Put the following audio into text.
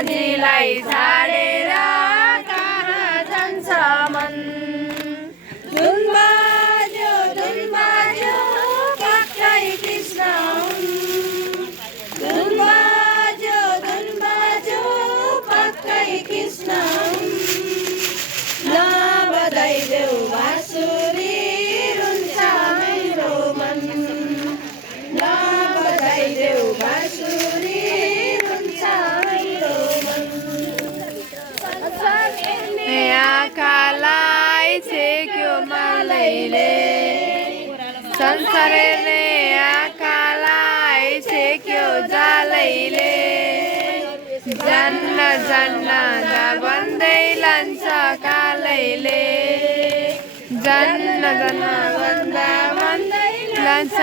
खोजीलाई छाडेर कहाँ जान्छ मन धुन बाज्यो पक्कै कृष्ण हुन् धुन बाज्यो पक्कै कृष्ण हुन् नबजाइदेऊ बाँसुरी रुन्छ मेरो मन नबजाइदेऊ बाँसुरी रुन्छ मेरो मन आँखालाई छेक्यो मालैले संसारले आँखालाई छेक्यो जालैले जान्न भन्दै लान्छ कालैले जान्न भन्दै लान्छ